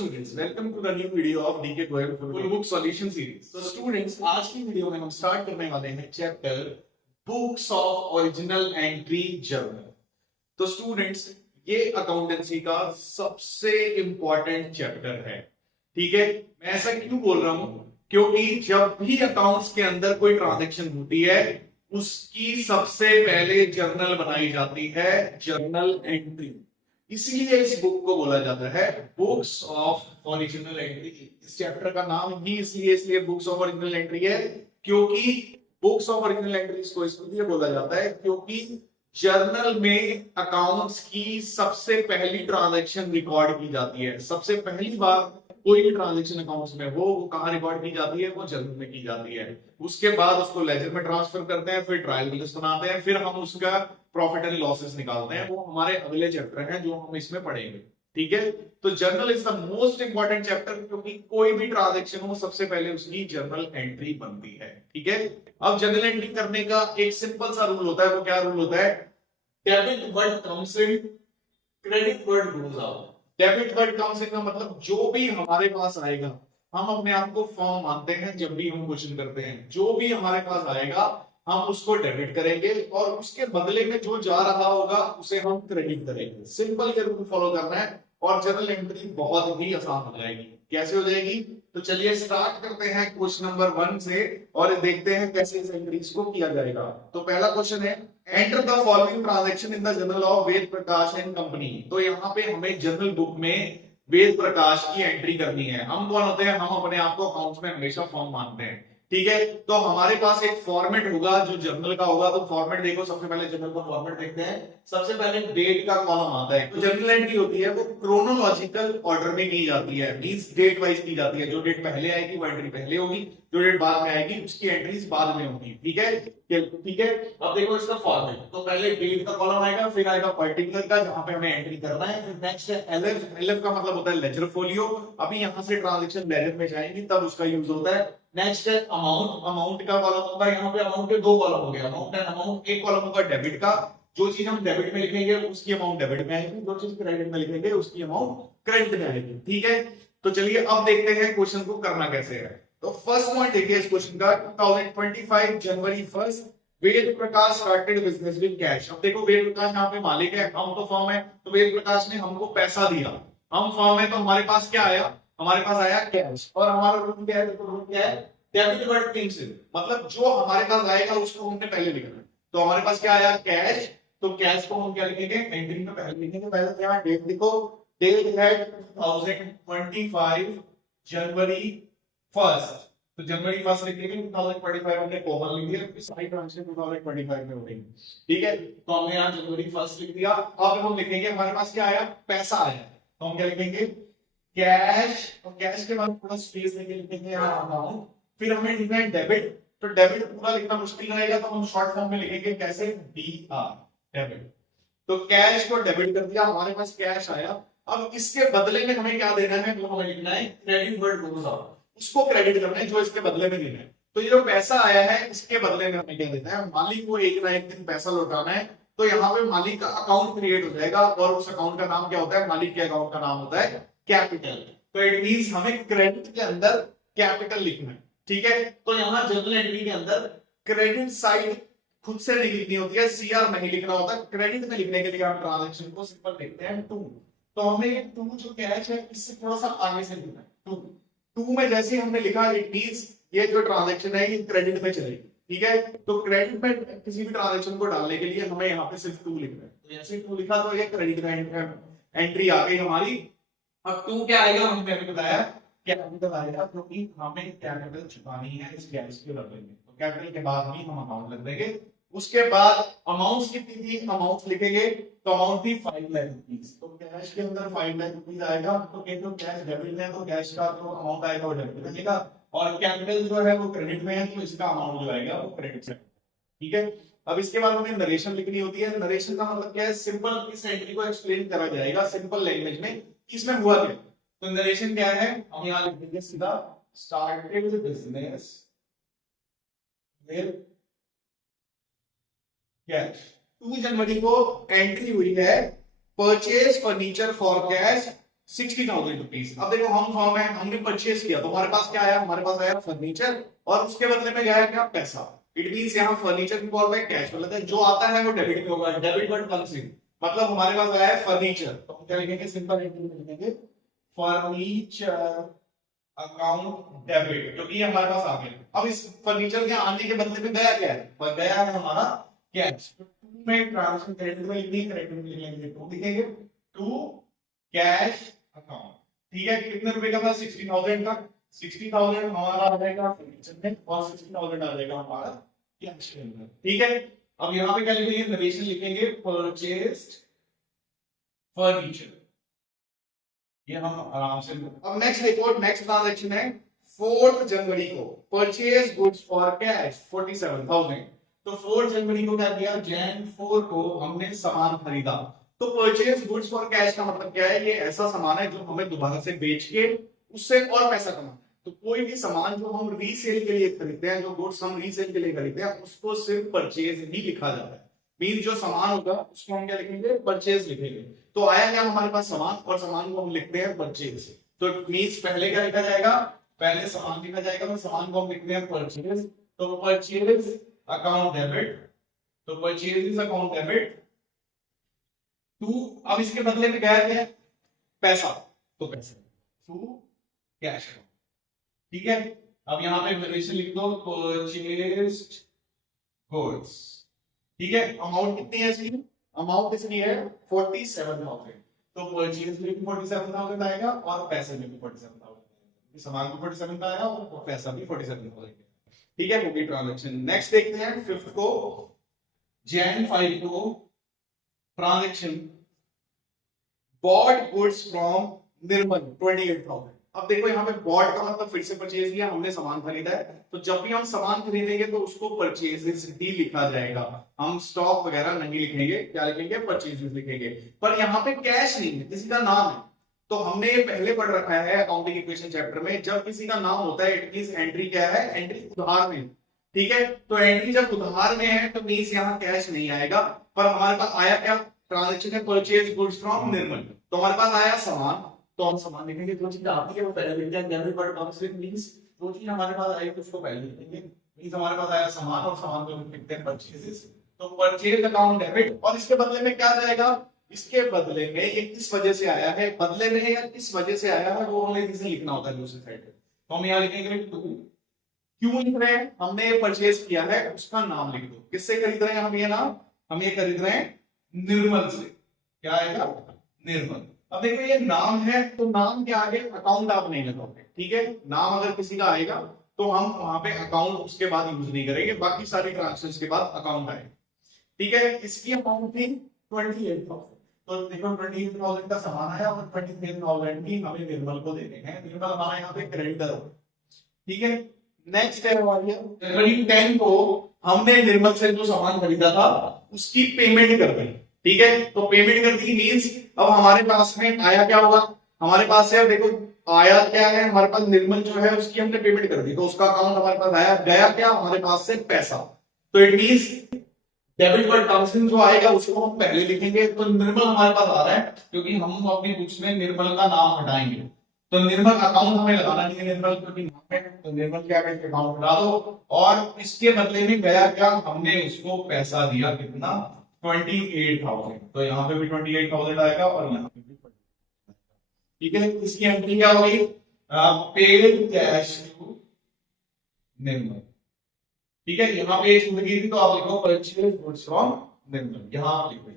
students, welcome to the new video of DK Goyal Full Book Solution Series. तो students, आज की video में हम स्टार्ट करने वाले हैं chapter books of original entry journal. तो स्टूडेंट्स, ये अकाउंटेंसी का सबसे इंपॉर्टेंट चैप्टर है। ठीक है, मैं ऐसा क्यों बोल रहा हूं? क्योंकि जब भी अकाउंट्स के अंदर कोई ट्रांजैक्शन होती है उसकी सबसे पहले जर्नल बनाई जाती है, जर्नल एंट्री। इसीलिए इस बुक को बोला जाता है बुक्स ऑफ ओरिजिनल एंट्री। इस चैप्टर का नाम ही इसलिए बुक्स ऑफ ओरिजिनल एंट्री है, क्योंकि बुक्स ऑफ ओरिजिनल एंट्रीज को इसलिए बोला जाता है क्योंकि जर्नल में अकाउंट्स की सबसे पहली ट्रांजैक्शन रिकॉर्ड की जाती है। सबसे पहली बार कोई भी ट्रांजैक्शन अकाउंट्स में हो वो कहां रिकॉर्ड की जाती है? वो जर्नल में की जाती है। उसके बाद उसको लेजर में ट्रांसफर करते हैं, फिर ट्रायल बैलेंस बनाते हैं, फिर हम उसका प्रॉफिट एंड लॉसेस निकालते हैं। वो हमारे अगले चैप्टर हैं जो हम इसमें पढ़ेंगे। ठीक है, तो journal is the most important chapter, क्योंकि कोई भी ट्रांजैक्शन हो सबसे पहले उसकी जर्नल एंट्री बनती है। ठीक है, अब जर्नल एंट्री करने का एक सिंपल सा रूल होता है। वो क्या रूल होता है? Debit word comes in, credit word goes out. Debit word comes in का मतलब जो भी हमारे पास आएगा, हम अपने आप को फॉर्म मानते हैं जब भी हम क्वेश्चन करते हैं, जो भी हमारे पास आएगा हम उसको डेबिट करेंगे और उसके बदले में जो जा रहा होगा उसे हम क्रेडिट करेंगे। सिंपल ये रूल फॉलो करना है और जर्नल एंट्री बहुत ही आसान हो जाएगी। कैसे हो जाएगी? तो चलिए स्टार्ट करते हैं क्वेश्चन नंबर 1 से और देखते हैं कैसे इस एंट्रीज को किया जाएगा। तो पहला क्वेश्चन है, enter the following transaction in the journal of Ved Prakash and company. तो यहाँ पे हमें जर्नल बुक में वेद प्रकाश की एंट्री करनी है। हम कौन होते हैं? हम अपने आप को अकाउंट्स में हमेशा फॉर्म मानते हैं। ठीक है, तो हमारे पास एक फॉर्मेट होगा जो जर्नल का होगा। तो फॉर्मेट देखो, सबसे पहले जर्नल का फॉर्मेट देखते हैं। सबसे पहले डेट का कॉलम आता है। तो जर्नल एंट्री होती है वो क्रोनोलॉजिकल ऑर्डर में की जाती है, मींस डेट वाइज की जाती है। जो डेट पहले आएगी वो एंट्री पहले होगी, जो डेट बाद में आएगी उसकी एंट्रीज बाद में होगी। ठीक है, ठीक है। अब देखो इसका फॉर्मेट, तो पहले डेट का कॉलम आएगा, फिर आएगा पर्टिकुलर का जहां पे हमें एंट्री करना है, फिर नेक्स्ट है एलएफ। एलएफ का मतलब होता है लेजर फोलियो। अभी यहां से ट्रांजैक्शन लेजर में जाएंगी तब उसका यूज होता है। नेक्स्ट है अमाउंट। अमाउंट का कॉलम होगा, यहाँ पे अमाउंट के 2 कॉलम हो गए, अमाउंट एंड अमाउंट। एक कॉलम होगा डेबिट का, जो चीज हम डेबिट में लिखेंगे उसकी अमाउंट डेबिट में आएगी, जो चीज क्रेडिट में लिखेंगे उसकी अमाउंट क्रेडिट में आएगी। ठीक है, तो चलिए अब देखते हैं क्वेश्चन को करना कैसे है। तो फर्स्ट पॉइंट देखिए इस क्वेश्चन का, 2025 जनवरी 1 Ved Prakash started business with cash. अब देखो वेद प्रकाश यहाँ पे मालिक है, हम तो फर्म है, तो वेद प्रकाश ने हमको पैसा दिया। हम फर्म है तो हमारे पास क्या आया? हमारे पास आया कैश। और हमारा रूल क्या है? देखो रूल क्या है? डेबिट वर्ड कम्स इन, मतलब जो हमारे पास आएगा उसको हमने पहले लिखना है। तो हमारे पास क्या आया? कैश। तो कैश को हम क्या लिखेंगे? एंट्री में पहले लिखेंगे। पहले यहाँ डेट लिखो, डेट है 2025 जनवरी 1। तो जनवरी 1 लिख लेंगे, 2025 हमने कॉमन लिख दिया क्योंकि सारी ट्रांजैक्शन 2025 में हो गई। ठीक है, तो हमने यहाँ जनवरी 1 लिख दिया। अब हम लिखेंगे हमारे पास क्या आया? पैसा आया। तो हम क्या लिखेंगे? कैश। और कैश के बाद थोड़ा स्पेस देके लिखेंगे यहाँ अमाउंट। फिर हमें लिखना है डेबिट। तो डेबिट पूरा लिखना मुश्किल रहेगा तो हम शॉर्ट फॉर्म में लिखेंगे कैसे? DR, debit. तो कैश को डेबिट कर दिया, हमारे पास कैश आया। अब इसके बदले में हमें क्या देना है? तो हमें लिखना है क्रेडिट वर्ड गोज आउट, उसको क्रेडिट करना है जो इसके बदले में देना है। तो ये जो पैसा आया है इसके बदले में हमें क्या देना है? मालिक को एक ना एक दिन पैसा लौटाना है। तो यहाँ पे मालिक का अकाउंट क्रिएट हो जाएगा और उस अकाउंट का नाम क्या होता है? मालिक के अकाउंट का नाम होता है कैपिटल। तो इट मींस हमें क्रेडिट के अंदर कैपिटल लिखना है। ठीक है, तो यहाँ जर्नल एंट्री के अंदर क्रेडिट साइड खुद से नहीं लिखनी होती है, CR नहीं लिखना होता। क्रेडिट में लिखने के लिए हम ट्रांजैक्शन को सिंपल लिखते हैं 2। तो हमें ये 2 जो कैश है इससे थोड़ा सा आगे से लिखना है। 2 में जैसे हमने लिखा इट मींस ये जो ट्रांजैक्शन है ये क्रेडिट में चलेगी। ठीक है, तो क्रेडिट में किसी भी ट्रांजैक्शन को डालने के लिए हमें यहाँ पे सिर्फ 2 लिखना है। तो जैसे 2 लिखा तो ये क्रेडिट में एंट्री आ गई हमारी। अब 2 क्या आएगा? हमने अभी बताया कैपिटल आएगा, क्योंकि हमें कैपिटल छुपानी है इस कैश के बदले में। तो कैपिटल के बाद भी हम अमाउंट लिख देंगे। उसके बाद अमाउंट कितनी थी? अमाउंट लिखेंगे, तो अमाउंट थी 5 लाख रुपीज। तो कैश के अंदर 5 लाख रुपीज आएगा। तो कैश डेबिट में है तो कैश का जो अमाउंट आएगा वो डेबिट में आएगा, और कैपिटल जो है वो क्रेडिट में है तो इसका अमाउंट जो आएगा वो क्रेडिट से। ठीक है, अब इसके बाद हमें नरेशन लिखनी होती है। नरेशन का मतलब क्या है? सिंपल इस एंट्री को एक्सप्लेन करा जाएगा सिंपल लैंग्वेज में, इसमें हुआ क्या। तो नरेशन क्या है? हम यहाँ लिख देंगे सीधा, स्टार्टेड बिजनेस विद कैश। 2 जनवरी को एंट्री हुई है purchase furniture for cash 60,000 rupees. अब देखो हम फॉर्म है, हमने परचेज किया तो हमारे पास क्या आया, हमारे पास आया फर्नीचर और उसके बदले में गया क्या, पैसा। इट मींस यहाँ फर्नीचर इन्वॉल्व है, कैश मतलब है, जो आता है वो डेबिट में होगा, डेबिट वर्ड कम्स इन, मतलब हमारे पास आया है फर्नीचर, तो हम क्या लिखेंगे, सिंपल लिखेंगे फर्नीचर अकाउंट डेबिट, क्योंकि ये हमारे पास आ गया। अब इस फर्नीचर के आने के बदले में गया क्या है, पर गया है हमारा कैश। तो टू में ट्रांसफर क्रेडिट में लिखनी, क्रेडिट में लिखेंगे टू, लिखेंगे टू कैश अकाउंट। ठीक है, कितने रुपए का था, 60,000 का, 60,000 हमारा आ जाएगा फर्नीचर में और 60,000 आ जाएगा हमारा कैश के अंदर। ठीक है, अब यहाँ पे क्या लिखेंगे, नरेशन लिखेंगे परचेज्ड फर्नीचर, ये हम आराम से। अब नेक्स्ट रिपोर्ट, नेक्स्ट ट्रांजैक्शन है 4 जनवरी को, परचेज गुड्स फॉर कैश 47,000। तो 4 जनवरी को क्या किया, जैन 4 को हमने सामान खरीदा। तो परचेज गुड्स फॉर कैश का मतलब क्या है, ये ऐसा सामान है जो हमें दोबारा से बेच के उससे और पैसा कमाना। तो कोई भी सामान जो हम रीसेल के लिए खरीदते हैं, जो गुड्स हम रीसेल के लिए खरीदते हैं, उसको सिर्फ परचेज ही लिखा जाता है। मीन जो सामान होगा उसको हम क्या लिखेंगे, परचेज लिखेंगे। तो आया क्या हमारे पास सामान, और सामान को हम लिखते हैं परचेज। तो मीन्स पहले क्या लिखा जाएगा, पहले सामान लिखा जाएगा, तो सामान को हम लिखते हैं परचेज। तो परचेज अकाउंट डेबिट, तो परचेज अकाउंट डेबिट टू, अब इसके बदले में क्या है, पैसा, तो पैसा टू कैश। ठीक है, अब यहां पे रिलेशन लिख दो, परचेज्ड गुड्स। ठीक है, अमाउंट कितनी है इसकी, अमाउंट इसकी है 47,000। तो परचेज में भी 47,000 आएगा और पैसे में भी 47,000, सामान भी 47 का आएगा और पैसा भी 47,000। ठीक है, होगी ट्रांजैक्शन। नेक्स्ट देखते हैं 5th को, जैन 5 को, ट्रांजैक्शन बॉट गुड्स फ्रॉम निर्मल 28,000। अब देखो यहाँ पे बॉट का मतलब फिर से परचेज किया, हमने सामान खरीदा है, तो जब भी हम सामान खरीदेंगे तो उसको परचेजेस ही लिखा जाएगा, हम स्टॉक वगैरह नहीं लिखेंगे, क्या लिखेंगे, परचेजेस लिखेंगे। पर यहाँ पे कैश नहीं है, किसी का नाम है। तो हमने ये पहले पढ़ रखा है अकाउंटिंग इक्वेशन चैप्टर में, जब किसी का नाम होता है इट मींस एंट्री क्या है, एंट्री उधार में। ठीक है, तो एंट्री जब उधार में है तो मींस यहाँ कैश नहीं आएगा। पर हमारे पास आया क्या, ट्रांजेक्शन है परचेज गुड्स फ्रॉम निर्मल, तो हमारे पास आया सामान, तो हम सामान लिखेंगे, जो चीज आती है वो पहले लिखते हैं, debit word comes with, means जो चीज हमारे पास आई है उसको पहले लिखेंगे। मींस हमारे पास आया सामान और सामान को लिखते हैं परचेजेस, तो परचेज अकाउंट डेबिट। और इसके बदले में क्या जाएगा, इसके बदले में ये किस वजह से आया है, बदले में या किस वजह से आया है, वो हमें रीजन लिखना होता है दूसरी साइड पे। तो हम यहाँ लिखेंगे टू, क्यों लिख रहे हैं, हमने ये परचेज किया है उसका नाम लिख दो। किससे खरीद रहे हैं हम ये नाम, हम ये खरीद रहे हैं निर्मल से, क्या आएगा, निर्मल। अब देखो ये नाम है, तो नाम के आगे अकाउंट आप नहीं लगाओगे। ठीक है, नाम अगर किसी का आएगा तो हम वहां पे अकाउंट उसके बाद यूज नहीं करेंगे, बाकी सारी ट्रांजेक्शंस के बाद अकाउंट आएगा। ठीक है, इसकी अमाउंट थी 28,000। तो देखो 28,000 का सामान आया और 23,000 की हमें निर्मल को देने हैं, निर्मल हमारा यहाँ पे क्रेडिटर हो। ठीक है, नेक्स्ट है जनवरी 10 को हमने निर्मल से जो सामान खरीदा था उसकी पेमेंट कर दी। ठीक है, तो पेमेंट कर दी मींस अब हमारे पास में आया क्या होगा, हमारे पास है, देखो आया क्या है, हमारे पास निर्मल जो है उसकी हमने पेमेंट कर दी, तो उसका अकाउंट हमारे पास आया, गया क्या हमारे पास से पैसा। तो it means debit word comes in, जो आएगा उसको हम पहले लिखेंगे। तो निर्मल हमारे पास आ रहा है क्योंकि हम अपनी बुक्स में निर्मल का नाम हटाएंगे, तो निर्मल अकाउंट हमें लगाना नहीं है, निर्मल क्योंकि नाम है, तो निर्मल क्या है, अकाउंट हटा दो। और इसके बदले में गया क्या, हमने उसको पैसा दिया, कितना, 28,000। तो यहाँ पे भी 28,000 आएगा और यहाँ पे भी। ठीक है, इसकी एंट्री क्या होगी, पेड कैश टू निर्मल। ठीक है, यहाँ पे जिंदगी थी तो आप लिखो परचेज गुड्स फ्रॉम निर्मल, यहाँ आप लिखो।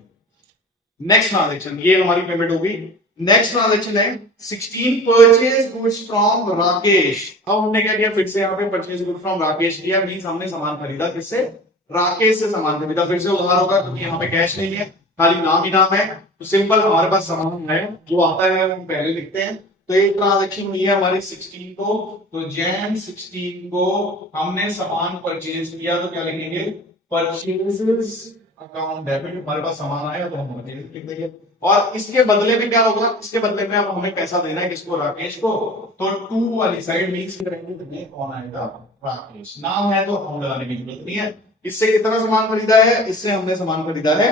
नेक्स्ट ट्रांजैक्शन, ये हमारी पेमेंट होगी। नेक्स्ट ट्रांजैक्शन है 16 परचेज गुड्स फ्रॉम राकेश। अब हमने क्या किया, फिर से यहाँ पे परचेज गुड्स फ्रॉम राकेश किया, मींस हमने सामान खरीदा, किससे, राकेश से सामान खरीदा। फिर से उधार होगा क्योंकि यहाँ पे कैश नहीं है, खाली नाम ही नाम है, तो सिंपल हमारे पास सामान है, जो आता है हम पहले लिखते हैं। तो एक ट्रांजैक्शन हुई है हमारी 16 को, तो जैन 16 को हमने सामान परचेज किया, तो क्या लिखेंगे, परचेजेस अकाउंट डेबिट, हमारे पास सामान आया तो हम परचेज लिख देंगे। और इसके बदले में क्या होगा, इसके बदले में अब हमें पैसा देना है, किसको, राकेश को। तो टू वाली साइड मींस में कौन आएगा, राकेश। नाम है तो हम लगाने की जरूरत नहीं है। इससे कितना सामान खरीदा है, इससे हमने सामान खरीदा है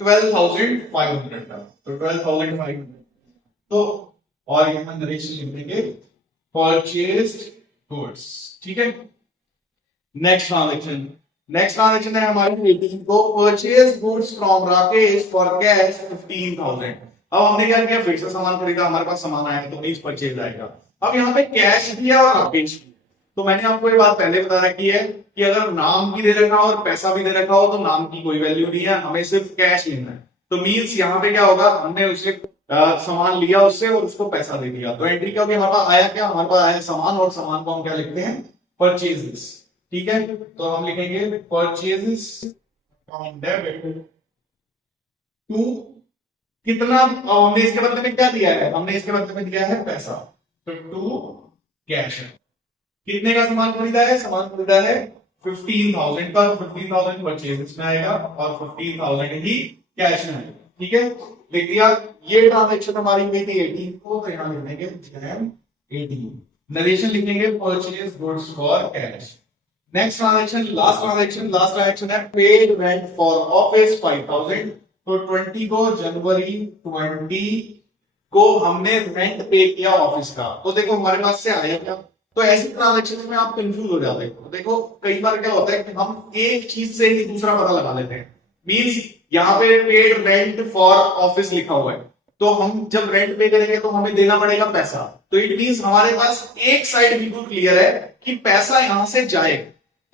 12,500 का, तो 12,500। तो और यहाँ नरेशन लिख देंगे परचेज्ड गुड्स। ठीक है, नेक्स्ट ट्रांजेक्शन है हमारी 18 को, purchase goods from Rakesh for cash 15,000। अब हमने क्या किया, फिर से सामान खरीदा, हमारे पास सामान आया तो मींस परचेज आएगा। अब यहाँ पे कैश दिया और राकेश दिया, तो मैंने आपको ये बात पहले बता रखी है कि अगर नाम भी दे रखा हो और पैसा भी दे रखा हो तो नाम की कोई वैल्यू नहीं है, हमें सिर्फ कैश लेना है। तो मींस यहाँ पे क्या होगा, हमने उससे सामान लिया उससे और उसको पैसा दे दिया, तो एंट्री क्या होगी, हमारे पास आया क्या, हमारे पास आया सामान, और सामान को हम क्या लिखते हैं, परचेजेस। ठीक है, तो हम लिखेंगे परचेजेस फ्रॉम डेबिट टू कितना, हमने इसके बदले में क्या दिया है, हमने इसके बदले में दिया है पैसा, तो टू कैश। कितने का सामान खरीदा है, सामान खरीदा है 15,000 का, 15,000 परचेजेस में आएगा और 15,000 ही कैश में आएगा। ठीक है, लिख दिया। ये ट्रांजैक्शन हमारी हुई थी 18 को, तो यहां लिख देंगे 18। नरेशन लिखेंगे purchase goods for cash. Next transaction, last transaction है पेड रेंट फॉर ऑफिस 5,000। तो 20 को, जनवरी 20 को हमने रेंट पे किया ऑफिस का, तो देखो हमारे पास से आया क्या। तो ऐसी ट्रांजैक्शन में आप कंफ्यूज हो जाते हैं। तो देखो कई बार क्या होता है कि हम एक चीज से ही दूसरा पता लगा लेते हैं। मींस यहाँ पे पेड रेंट फॉर ऑफिस लिखा हुआ है, तो हम जब रेंट पे करेंगे तो हमें देना पड़ेगा पैसा, तो इट मींस हमारे पास एक साइड बिल्कुल क्लियर है कि पैसा यहां से जाएगा।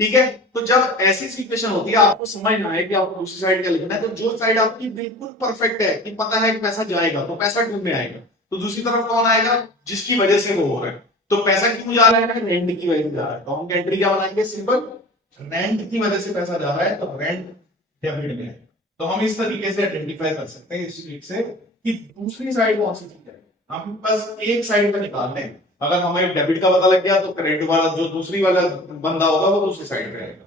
ठीक है, तो जब ऐसी सिचुएशन होती है, आपको समझ ना आए कि आपको दूसरी साइड क्या लिखना है, तो जो साइड आपकी बिल्कुल परफेक्ट है कि पता है कि पैसा जाएगा, तो पैसा क्यों में आएगा, तो दूसरी तरफ कौन आएगा, जिसकी वजह से वो हो रहा है। तो पैसा क्यों जा रहा है, रेंट की वजह से जा रहा है, तो हम एंट्री क्या बनाएंगे, सिंपल, रेंट की वजह से पैसा जा रहा है तो रेंट डेबिट में है। तो हम इस तरीके से आइडेंटिफाई कर सकते हैं इस ट्रिक से कि दूसरी साइड कौन सी चीज है, हम बस एक साइड पे निकालने हैं। अगर हमें डेबिट का पता लग गया तो क्रेडिट वाला जो दूसरी वाला बंदा होगा वो दूसरी साइड पे आएगा।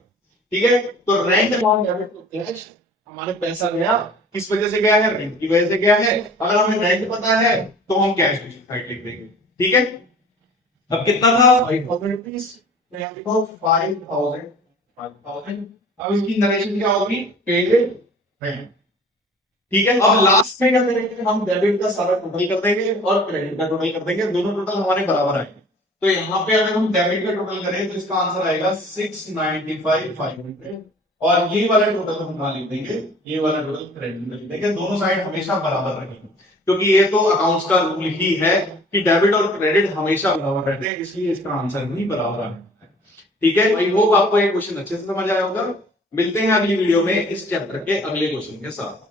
ठीक है, तो rent upon debit to cash, हमारे पैसा गया, किस वजह से गया है, रेंट की वजह से गया है। अगर हमें रेंट पता है तो हम कैश दूसरी साइड लिख देंगे। ठीक है, अब कितना था, 5,000 रुपीज, तो यहाँ लिखो 5,000। अब इसकी नरेशन क्या होगी, पेड रेंट। ठीक है, अब लास्ट में क्या करेंगे, हम डेबिट का सारा टोटल कर देंगे और क्रेडिट का टोटल कर देंगे, दोनों टोटल हमारे बराबर आएंगे। तो यहाँ पे अगर हम डेबिट का टोटल करें तो इसका आंसर आएगा 695,500, और ये वाला टोटल हम कहां लिख देंगे, ये वाला टोटल क्रेडिट में लिख देंगे। दोनों साइड हमेशा बराबर रखेंगे, क्योंकि ये तो अकाउंट्स का रूल ही है कि डेबिट और क्रेडिट हमेशा बराबर रहते हैं, इसलिए इसका आंसर भी बराबर है। ठीक है, आई होप आपको ये क्वेश्चन अच्छे से समझ आया होगा। मिलते हैं अगली वीडियो में इस चैप्टर के अगले क्वेश्चन के साथ।